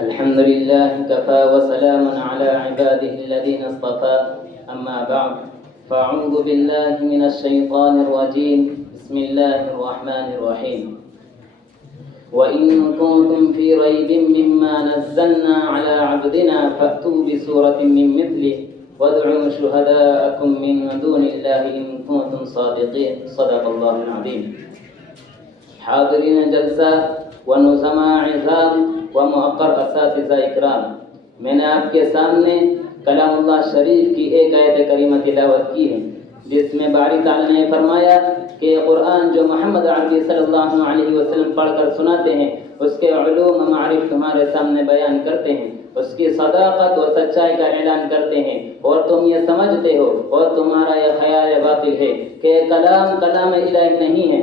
الحمد لله كفى وسلام على عباده الذين اصطفى أما بعد فأعوذ بالله من الشيطان الرجيم بسم الله الرحمن الرحيم وإن كنتم في ريب مما نزلنا على عبدنا فأتوا بسورة من مثله وادعوا شهداءكم من دون الله إن كنتم صادقين صدق الله العظيم. حاضرین جلسہ و نظماء عظام و معقر اساتذہ اکرام، میں نے آپ کے سامنے کلام اللہ شریف کی ایک آیت کریمہ تلاوت کی ہے، جس میں باری تعالیٰ نے فرمایا کہ قرآن جو محمد عربی صلی اللہ علیہ وسلم پڑھ کر سناتے ہیں، اس کے علوم و معارف تمہارے سامنے بیان کرتے ہیں، اس کی صداقت و سچائی کا اعلان کرتے ہیں، اور تم یہ سمجھتے ہو اور تمہارا یہ خیال باطل ہے کہ کلام الہ نہیں ہے،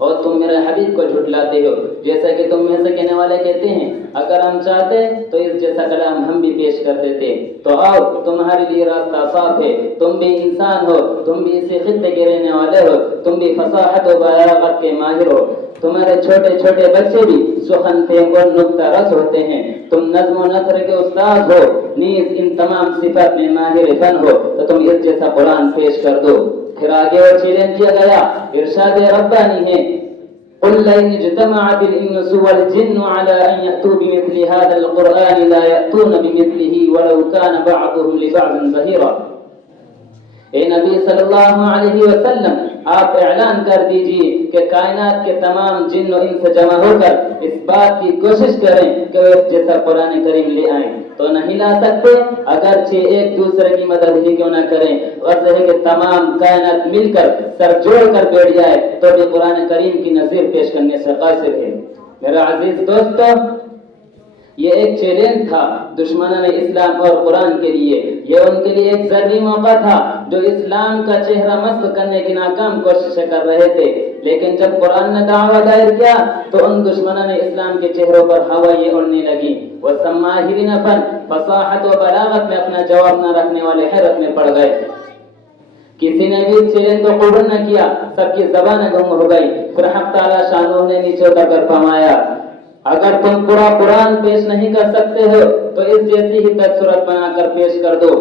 اور تم میرے حبیب کو جھٹلاتے ہو، جیسا کہ تم میں سے کہنے والے کہتے ہیں اگر ہم چاہتے تو اس جیسا کلام ہم بھی پیش کر دیتے۔ تو آؤ، تمہارے لیے راستہ صاف ہے، تم بھی انسان ہو، تم بھی اسی خطے کے رہنے والے ہو، تم بھی فصاحت و بلاغت کے ماہر ہو، تمہارے چھوٹے چھوٹے بچے بھی سخن فہم اور نکتہ رس ہوتے ہیں، تم نظم و نثر کے استاد ہو، نیز ان تمام صفات میں ماہر فن ہو، تو تم اس جیسا قرآن پیش کر دو۔ پھر آگے اور چیلنج کیا گیا، ارشاد ربانی ہے، قل لئن اجتمعت الانس والجن على ان ياتوا بمثل هذا القران لا ياتون بمثله ولو كان بعضهم لبعض ظهيرا۔ اے نبی صلی اللہ علیہ وسلم، آپ اعلان کر دیجئے کہ کائنات کے تمام جن و انس جمع ہو کر اس بات کی کوشش کریں کہ وہ اس جیسا قرآن کریم لے آئیں تو نہیں لا سکتے، اگرچہ ایک دوسرے کی مدد ہی کیوں نہ کریں، غرض ہے کہ تمام کائنات مل کر سر جوڑ کر بیٹھ جائے تو بھی قرآن کریم کی نظیر پیش کرنے سے قاصر ہے۔ میرا عزیز دوستو، یہ ایک چیلنج تھا دشمنان اسلام اور قرآن کے لیے، یہ ان کے لیے ایک ذری موقع تھا جو اسلام کا چہرہ مست کرنے کی ناکام کوششیں کر رہے تھے، لیکن جب قرآن نے دعویٰ دائر کیا تو ان دشمنان اسلام کے چہروں پر ہوائیں اڑنے لگیں۔ وہ سب ماہرین فن، فصاحت و بلاغت میں اپنا جواب نہ رکھنے والے حیرت میں پڑ گئے، کسی نے بھی اس چیلنج کو قبول نہ کیا، سب کی زبانیں گم ہو گئی۔ پھر حق تعالیٰ شانہ نے نیچے اتر کر فرمایا، اگر تم پورا قرآن پیش نہیں کر سکتے ہو تو اس جیسی ہی صورت بنا کر پیش کر دو،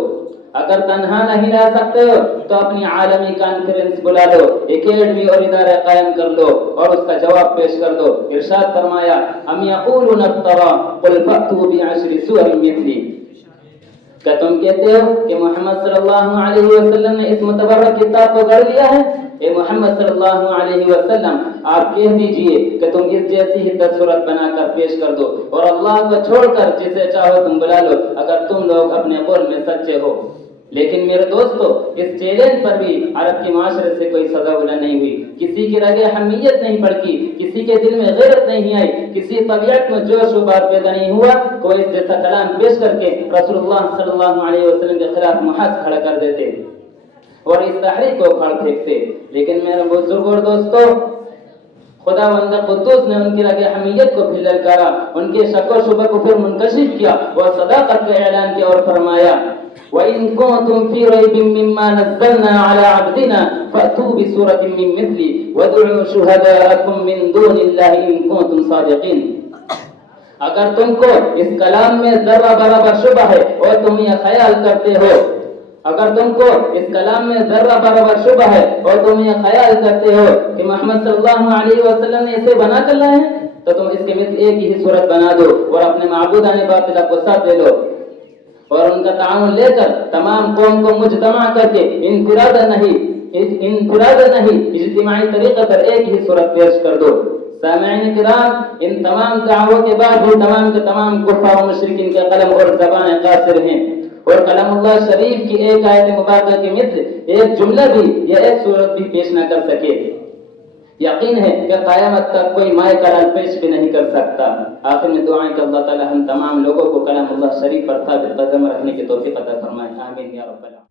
اگر تنہا نہیں رہ سکتے ہو تو اپنی عالمی کانفرنس بلا لو، اکیڈمی اور ادارے قائم کر لو اور اس کا جواب پیش کر دو۔ ارشاد فرمایا، ام یقولون افترا قل فأتوا بعشر سور مثلی۔ کیا تم کہتے ہو کہ محمد صلی اللہ علیہ وسلم نے اس متبرک کتاب کو گڑھ لیا ہے؟ اے محمد صلی اللہ علیہ وسلم، آپ کہہ دیجئے کہ تم اس جیسی ہی صورت بنا کر پیش کر دو اور اللہ کو چھوڑ کر جسے چاہو تم بلا لو، اگر تم لوگ اپنے قول میں سچے ہو۔ لیکن میرے دوستو، اس چیلنج پر بھی عرب کے معاشرے سے کوئی سزا بلند نہیں ہوئی، کسی کی رگے حمیت نہیں بھڑکی، کسی کے دل میں غیرت نہیں آئی، کسی طبیعت میں جوش و بار پیدا نہیں ہوا، کوئی اس جیسا کلام پیش کر کے رسول اللہ صلی اللہ علیہ وسلم کے خلاف محاذ کھڑا کر دیتے اور اس تحریک کو کھاڑ پھینکتے۔ لیکن میرے بزرگوں اور دوستو، خداوند قدوس نے ان کی رگ حمیت کو پھر للکارا، ان کے شک و شبہ کو پھر منکشف کیا اور صداقت کا اعلان کیا اور فرمایا، وَإِن كُنتُمْ فِي رَيْبٍ مِّمَّا نَزَّلْنَا عَلَىٰ عَبْدِنَا فَأْتُوا بِسُورَةٍ مِّن مِّثْلِهِ وَادْعُوا شُهَدَاءَكُم مِّن دُونِ اللَّهِ إِن كُنتُمْ صَادِقِينَ۔ اگر تم کو اس کلام میں ذرہ برابر شبہ ہے اور تم یہ خیال کرتے ہو، اگر تم کو اس کلام میں ذرہ برابر شبہ ہے اور تم یہ خیال کرتے ہو کہ محمد صلی اللہ علیہ وسلم نے اسے بنا کر لائے ہیں، تو تم اس کے مثل ایک ہی صورت بنا دو اور اپنے معبودان باطلہ کو ساتھ لے لو اور ان کا تعاون لے کر تمام قوم کو مجتمع کر کے انفراد نہیں اجتماعی طریقے پر ایک ہی صورت پیش کر دو۔ سامعین کرام، ان تمام دعووں کے بعد بھی تمام کے تمام کفار و مشرکین کے قلم اور زبانیں قاصر ہیں، اور کلام اللہ شریف کی ایک آیت مبارکہ کے مثل ایک جملہ بھی یا ایک صورت بھی پیش نہ کر سکے۔ یقین ہے کہ قیامت تک کوئی مائے کلام پیش بھی نہیں کر سکتا۔ آخر میں دعائیں کہ اللہ تعالی ہم تمام لوگوں کو کلام اللہ شریف پر ثابت قدم رکھنے کی توفیق عطا فرمائے، آمین یا رب العالمین۔